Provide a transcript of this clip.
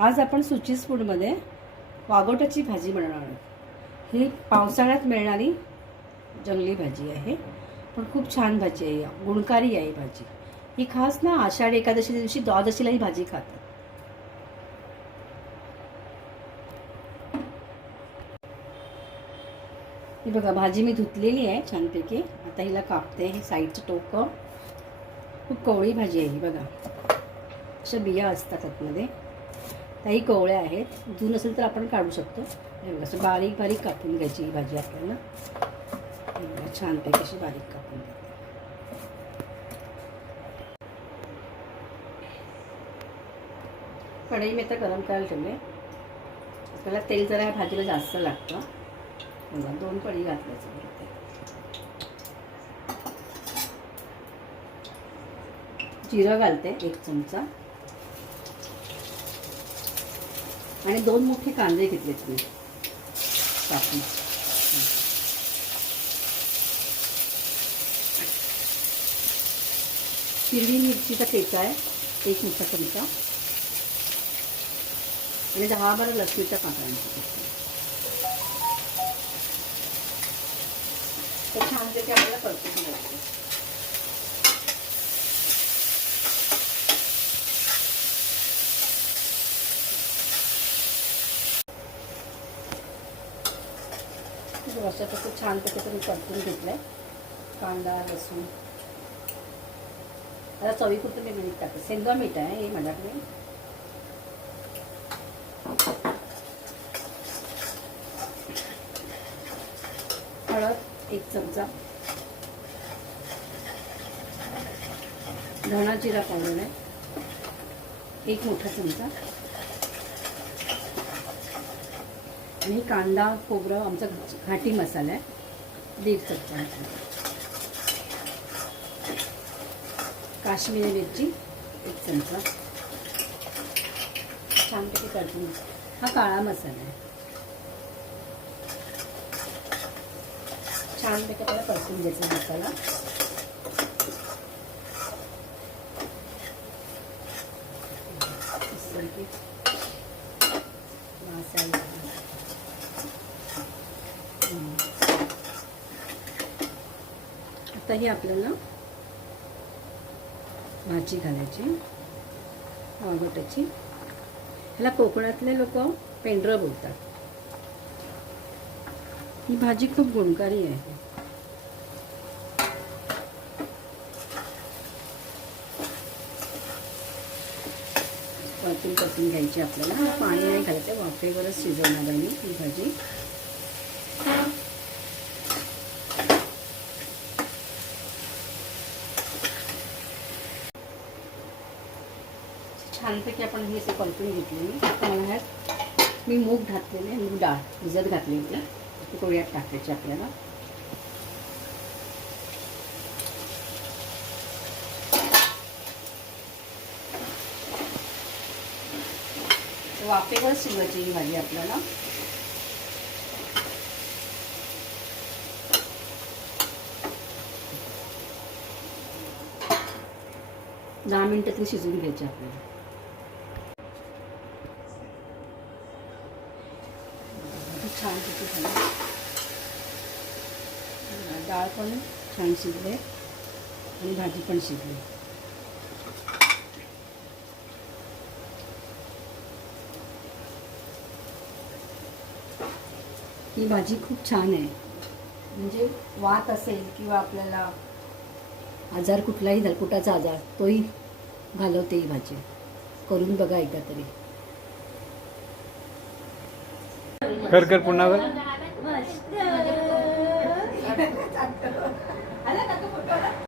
आज आपण सुचीस फूडमध्ये वागोटाची भाजी बनवणार आहोत। ही पावसाळ्यात मिळणारी जंगली भाजी आहे, पण खूप छान भाजी आहे, गुणकारी आहे भाजी ही। खास ना आषाढी एकादशी दिवशी द्वादशीला ही भाजी खातात। ही बघा भाजी मी धुतलेली आहे छानपैकी। आता हिला कापते। हे साईडचं टोकं खूप कवळी भाजी आहे ही बघा, अशा बिया असतात आतमध्ये, काही कवळ्या आहेत। धुवून असेल तर आपण काढू शकतो। हे बघा असं बारीक बारीक कापून घ्यायची ही भाजी आपल्याला, छानपैकी अशी बारीक कापून घ्यायची। कढई मी आता गरम करायला ठेवले। आपल्याला तेल जरा या भाजीला जास्त लागतं। बघा 2 कढई घातल्याचं जिरं घालते 1 चमचा, आणि 2 मोठे कांदे घेतलेत मी कापून। हिरवी मिरचीचा ठेचा आहे 1 मोठा चमचा, आणि 10-12 लसणीच्या पाकळ्यांचा। तर छानपैकी आपल्याला परतून घ्यायचं। अशा तसं छानपैकी मी परतून घेतलंय कांदा लसूण। आता चवीपुरतं मी मीठ टाकते, शेंगा मीठ आहे हे माझ्याकडे। हळद 1 चमचा, धना जिरा पावडर आहे 1 मोठा चमचा, आणि कांदा खोबरं आमचा घाटी मसाला आहे 1.5 चमचा, काश्मीरी मिरची 1 चमचा। छानपैकी परतून, हा काळा मसाला आहे। छानपैकी आपल्याला परतून घ्यायचा मसाला। आता ही आपल्याला भाजी घालायची वागोटाची। ह्याला कोकणातले लोक पेंढरं बोलतात। ही भाजी खूप गुणकारी आहे। परतून घ्यायची आपल्याला, पाणी नाही घालायचं, वाफेवरच शिजवणार आहे मी ही भाजी। छानपैकी आपण हे असे परतून घेतलेली। आता मला मी मूग घातलेले, मूग डाळ भिजत घातली होती, ती पोळ्यात टाकायची आपल्याला। वाफेवर शिजवायची ही भाजी आपल्याला। दहा मिनिटं तरी शिजवून घ्यायची आपल्याला। छान झाली, डाळ पण छान शिजले आणि भाजी पण शिजली। ही भाजी खूप छान आहे, म्हणजे वात असेल किंवा आपल्याला आजार कुठलाही धलकुटाचा आजार तोही घालवते ही भाजी। करून बघा एकदा तरी। कर पुन्हा कर।